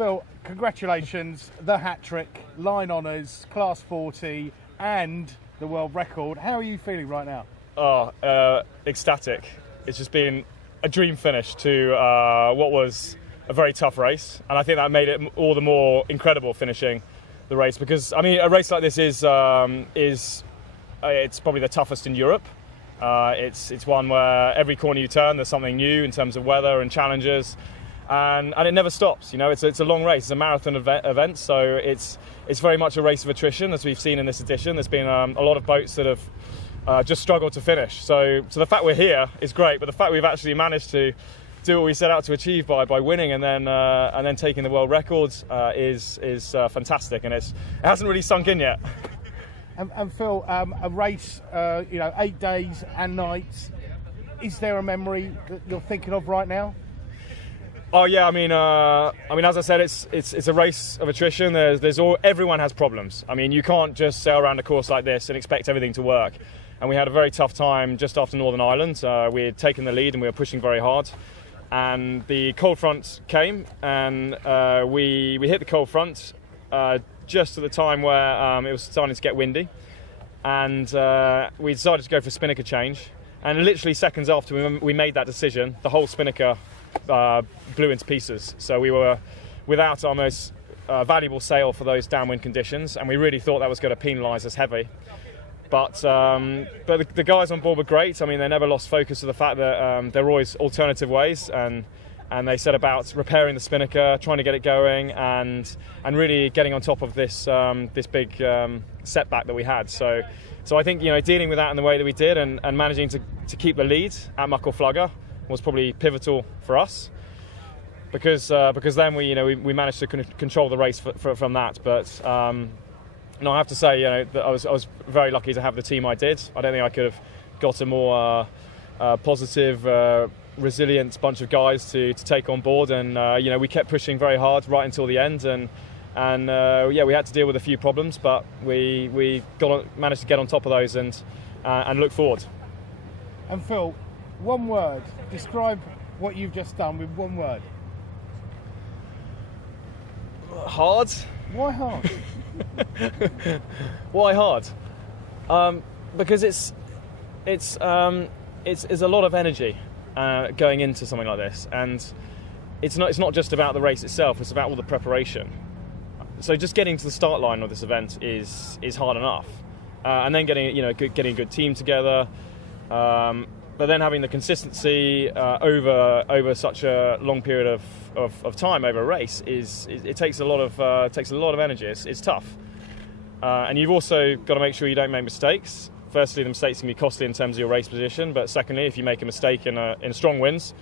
Phil, congratulations, the hat-trick, line honours, Class 40 and the world record. How are you feeling right now? Ecstatic. It's just been a dream finish to what was a very tough race, and I think that made it all the more incredible finishing the race, because I mean a race like this is it's probably the toughest in Europe. It's one where every corner you turn there's something new in terms of weather and challenges, and it never stops. You know, it's a long race, it's a marathon event, so it's very much a race of attrition, as we've seen in this edition. There's been a lot of boats that have just struggled to finish. So the fact we're here is great, but the fact we've actually managed to do what we set out to achieve by winning and then taking the world records is fantastic, and it hasn't really sunk in yet. And Phil, a race, 8 days and nights. Is there a memory that you're thinking of right now? Oh yeah, I mean, as I said, it's a race of attrition. Everyone has problems. I mean, you can't just sail around a course like this and expect everything to work. And we had a very tough time just after Northern Ireland. We had taken the lead and we were pushing very hard. And the cold front came, and we hit the cold front just at the time where it was starting to get windy. And we decided to go for a spinnaker change. And literally seconds after we made that decision, the whole spinnaker blew into pieces. So we were without our most valuable sail for those downwind conditions, and we really thought that was going to penalise us heavy. But the guys on board were great. I mean, they never lost focus of the fact that there were always alternative ways, and they set about repairing the spinnaker, trying to get it going, and really getting on top of this big setback that we had. So I think, dealing with that in the way that we did and managing to keep the lead at Muckleflugger was probably pivotal for us, because then we managed to control the race from that. But no, I have to say, that I was very lucky to have the team I did. I don't think I could have got a more positive, resilient bunch of guys to take on board, and we kept pushing very hard right until the end, and we had to deal with a few problems, but we managed to get on top of those and look forward. And Phil, one word, describe what you've just done with one word. Hard. Why hard? Why hard? Because it's a lot of energy going into something like this, and it's not just about the race itself. It's about all the preparation. So just getting to the start line of this event is hard enough, and then getting a good team together. But then having the consistency over such a long period of time over a race it takes a lot of energy. It's tough, and you've also got to make sure you don't make mistakes. Firstly, the mistakes can be costly in terms of your race position, but secondly, if you make a mistake in strong winds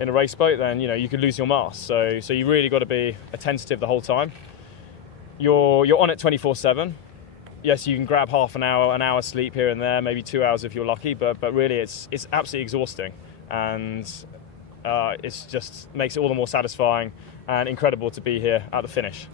in a race boat, then you could lose your mast. So you really got to be attentive the whole time. You're on it 24/7. Yes, you can grab half an hour sleep here and there, maybe 2 hours if you're lucky, but really it's absolutely exhausting, and it just makes it all the more satisfying and incredible to be here at the finish.